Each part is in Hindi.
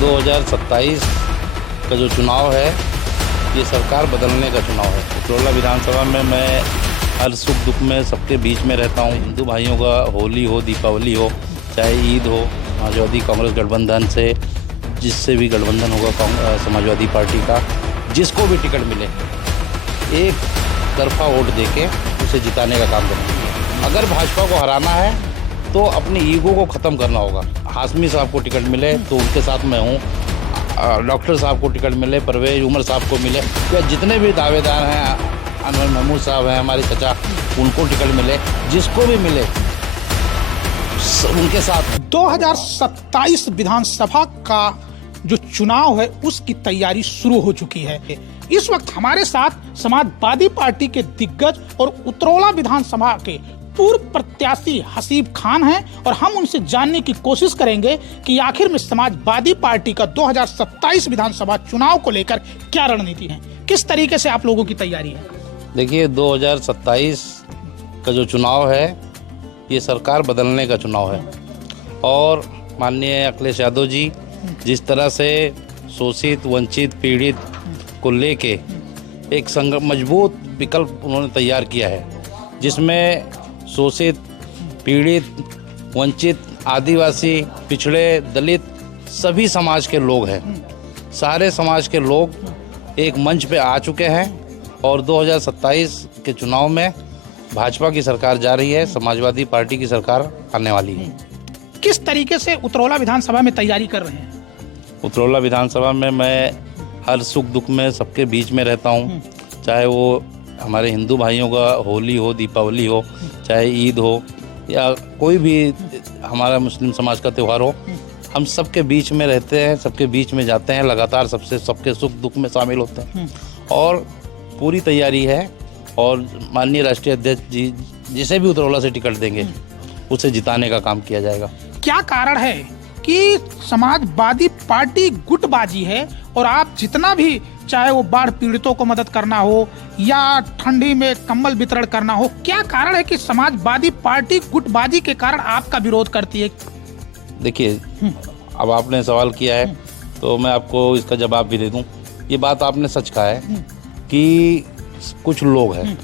2027 का जो चुनाव है ये सरकार बदलने का चुनाव है। उत्तरौला विधानसभा में मैं हर सुख दुख में सबके बीच में रहता हूँ। हिंदू भाइयों का होली हो, दीपावली हो, चाहे ईद हो, समाजवादी कांग्रेस गठबंधन से जिससे भी गठबंधन होगा समाजवादी पार्टी का, जिसको भी टिकट मिले एक तरफा वोट देके उसे जिताने का काम करेंगे। अगर भाजपा को हराना है तो अपनी ईगो को ख़त्म करना होगा। हाशमी साहब को टिकट मिले तो उनके साथ मैं हूँ, डॉक्टर साहब को टिकट मिले, परवेज उमर साहब को मिले, या जितने भी दावेदार हैं, अनवर महमूद साहब हैं हमारे चचा, उनको टिकट मिले, जिसको भी मिले उनके साथ। 2027 विधानसभा का जो चुनाव है उसकी तैयारी शुरू हो चुकी है। इस वक्त हमारे साथ समाजवादी पार्टी के दिग्गज और उत्तरौला विधानसभा के पूर्व प्रत्याशी हसीब खान हैं और हम उनसे जानने की कोशिश करेंगे कि आखिर में समाजवादी पार्टी का 2027 विधानसभा चुनाव को लेकर क्या रणनीति है, किस तरीके से आप लोगों की तैयारी है। देखिए, 2027 का जो चुनाव है ये सरकार बदलने का चुनाव है और माननीय अखिलेश यादव जी जिस तरह से शोषित, वंचित, पीड़ित को लेके एक मजबूत विकल्प उन्होंने तैयार किया है, जिसमें शोषित, पीड़ित, वंचित, आदिवासी, पिछड़े, दलित सभी समाज के लोग हैं। सारे समाज के लोग एक मंच पे आ चुके हैं और 2027 के चुनाव में भाजपा की सरकार जा रही है, समाजवादी पार्टी की सरकार आने वाली है। किस तरीके से उत्तरौला विधानसभा में तैयारी कर रहे हैं। उत्तरौला विधानसभा में मैं हर सुख दुख में सबके बीच में रहता हूँ, चाहे वो हमारे हिंदू भाइयों का होली हो, दीपावली हो, चाहे ईद हो, या कोई भी हमारा मुस्लिम समाज का त्यौहार हो, हम सबके बीच में रहते हैं, सबके बीच में जाते हैं, लगातार सबके सुख दुख में शामिल होते हैं और पूरी तैयारी है। और माननीय राष्ट्रीय अध्यक्ष जी जिसे भी उत्तरौला से टिकट देंगे उसे जिताने का काम किया जाएगा। क्या कारण है कि समाजवादी पार्टी गुटबाजी है और आप जितना भी, चाहे वो बाढ़ पीड़ितों को मदद करना हो या ठंडी में कंबल वितरण करना हो, क्या कारण है कि समाजवादी पार्टी गुटबाजी के कारण आपका विरोध करती है। अब अब आपने सवाल किया है तो मैं आपको इसका जवाब भी दे दूं। ये बात आपने सच कहा है कि कुछ लोग हैं,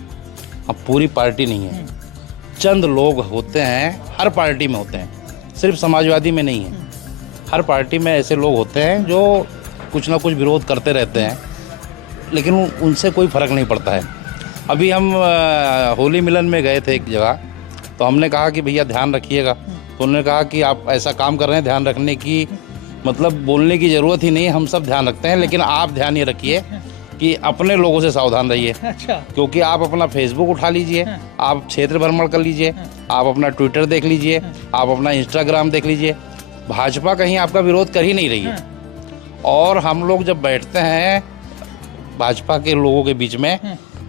अब पूरी पार्टी नहीं है, चंद लोग होते हैं, हर पार्टी में होते हैं, सिर्फ समाजवादी में नहीं है, हर पार्टी में ऐसे लोग होते हैं जो कुछ ना कुछ विरोध करते रहते हैं, लेकिन उनसे कोई फ़र्क नहीं पड़ता है। अभी हम होली मिलन में गए थे एक जगह, तो हमने कहा कि भैया ध्यान रखिएगा, तो उन्होंने कहा कि आप ऐसा काम कर रहे हैं, ध्यान रखने की मतलब बोलने की ज़रूरत ही नहीं, हम सब ध्यान रखते हैं, लेकिन आप ध्यान ये रखिए कि अपने लोगों से सावधान रहिए। अच्छा। क्योंकि आप अपना फेसबुक उठा लीजिए, आप क्षेत्र भ्रमण कर लीजिए, आप अपना ट्विटर देख लीजिए, आप अपना इंस्टाग्राम देख लीजिए, भाजपा कहीं आपका विरोध कर ही नहीं रही है। और हम लोग जब बैठते हैं भाजपा के लोगों के बीच में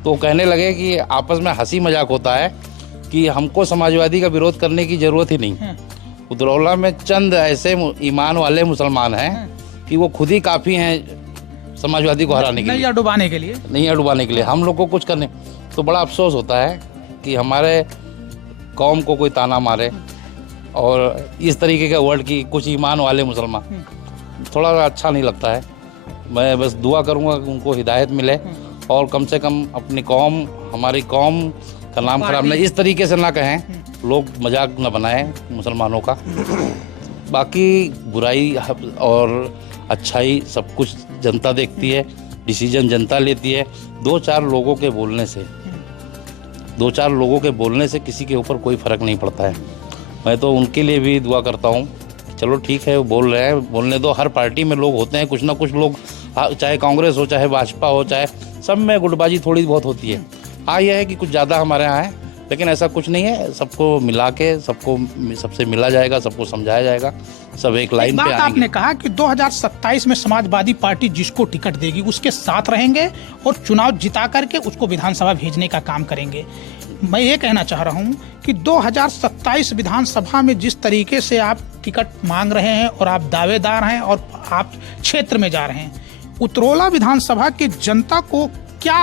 तो कहने लगे कि आपस में हंसी मजाक होता है कि हमको समाजवादी का विरोध करने की ज़रूरत ही नहीं। उत्तरौला में चंद ऐसे ईमान वाले मुसलमान हैं कि वो खुद ही काफ़ी हैं समाजवादी को हराने के लिए, नैया डुबाने के लिए हम लोग को कुछ करने। तो बड़ा अफसोस होता है कि हमारे कौम को कोई ताना मारे और इस तरीके का वर्ड की कुछ ईमान वाले मुसलमान, थोड़ा अच्छा नहीं लगता है। मैं बस दुआ करूंगा कि उनको हिदायत मिले और कम से कम अपनी कौम, हमारी कौम का नाम खराब नहीं, इस तरीके से ना कहें, लोग मजाक न बनाएं मुसलमानों का। बाकी बुराई और अच्छाई सब कुछ जनता देखती है, डिसीजन जनता लेती है। दो चार लोगों के बोलने से किसी के ऊपर कोई फ़र्क नहीं पड़ता है। मैं तो उनके लिए भी दुआ करता हूँ, चलो ठीक है वो बोल रहे हैं, बोलने दो। हर पार्टी में लोग होते हैं, कुछ ना कुछ लोग, चाहे कांग्रेस हो, चाहे भाजपा हो, चाहे सब में गुटबाजी थोड़ी बहुत होती है। हाँ, यह है कि कुछ ज़्यादा हमारे यहाँ है, लेकिन ऐसा कुछ नहीं है, सबको मिला के सबसे मिला जाएगा, सबको समझाया जाएगा, सब एक लाइन पे आएंगे। आपने कहा कि 2027 में समाजवादी पार्टी जिसको टिकट देगी उसके साथ रहेंगे और चुनाव जिता करके उसको विधानसभा भेजने का काम करेंगे। मैं ये कहना चाह रहा हूँ कि 2027 विधानसभा में जिस तरीके से आप टिकट मांग रहे हैं और आप दावेदार हैं और आप क्षेत्र में जा रहे हैं, उत्तरौला विधानसभा की जनता को क्या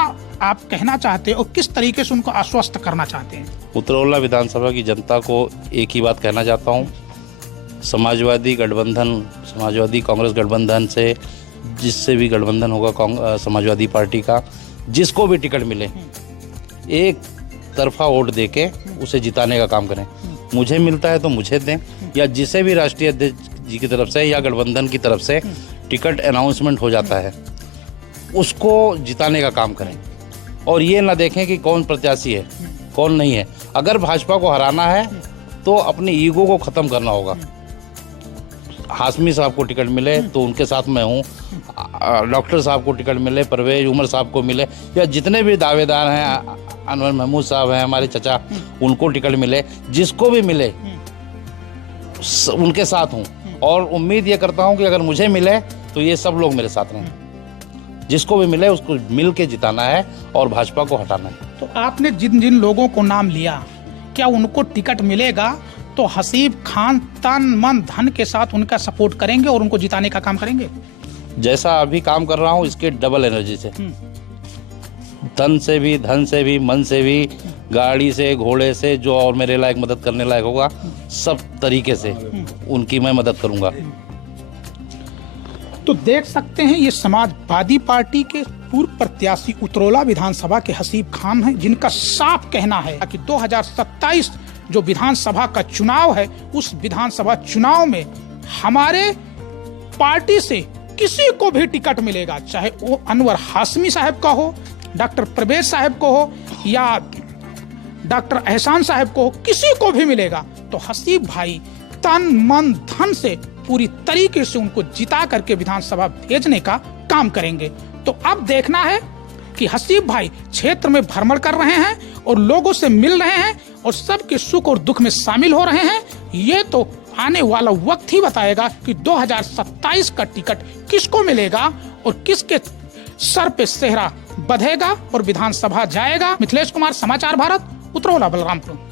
आप कहना चाहते हैं और किस तरीके से उनको आश्वस्त करना चाहते हैं। उत्तरौला विधानसभा की जनता को एक ही बात कहना चाहता हूँ, समाजवादी गठबंधन समाजवादी कांग्रेस गठबंधन से, जिससे भी गठबंधन होगा समाजवादी पार्टी का, जिसको भी टिकट मिले एक तरफा वोट देके उसे जिताने का काम करें। मुझे मिलता है तो मुझे दें, या जिसे भी राष्ट्रीय अध्यक्ष जी की तरफ से या गठबंधन की तरफ से टिकट अनाउंसमेंट हो जाता है उसको जिताने का काम करें, और ये ना देखें कि कौन प्रत्याशी है कौन नहीं है। अगर भाजपा को हराना है तो अपनी ईगो को ख़त्म करना होगा। हाशमी साहब को टिकट मिले तो उनके साथ मैं हूँ, डॉक्टर साहब को टिकट मिले, परवेज उमर साहब को मिले, या जितने भी दावेदार हैं, अनवर महमूद साहब हैं हमारे चचा, उनको टिकट मिले, जिसको भी मिले उनके साथ हूँ। और उम्मीद ये करता हूँ कि अगर मुझे मिले तो ये सब लोग मेरे साथ रहें। जिसको भी मिले उसको मिल के जिताना है और भाजपा को हटाना है। तो आपने जिन जिन लोगों को नाम लिया, क्या उनको टिकट मिलेगा तो हसीब खान तन मन धन के साथ उनका सपोर्ट करेंगे और उनको जिताने का काम करेंगे? जैसा अभी काम कर रहा हूँ इसके डबल एनर्जी से, तन से भी, धन से भी, मन से भी, गाड़ी से, घोड़े से, जो और मेरे लायक मदद करने लायक होगा सब तरीके से उनकी मैं मदद करूंगा। तो देख सकते हैं ये समाजवादी पार्टी के पूर्व प्रत्याशी उतरौला विधानसभा के हसीब खान हैं, जिनका साफ कहना है कि 2027 जो विधानसभा का चुनाव है उस विधानसभा चुनाव में हमारे पार्टी से किसी को भी टिकट मिलेगा, चाहे वो अनवर हाशमी साहब का हो, डॉक्टर परवेज साहब को हो या डॉक्टर एहसान साहब को हो, किसी को भी मिलेगा तो हसीब भाई तन मन धन से पूरी तरीके से उनको जिता करके विधानसभा भेजने का काम करेंगे। तो अब देखना है कि हसीब भाई क्षेत्र में भ्रमण कर रहे हैं और लोगों से मिल रहे हैं और सबके सुख और दुख में शामिल हो रहे हैं। ये तो आने वाला वक्त ही बताएगा कि 2027 का टिकट किसको मिलेगा और किसके सर पे सेहरा बंधेगा और विधानसभा जाएगा। मिथिलेश कुमार, समाचार भारत, उतरौला, बलरामपुर।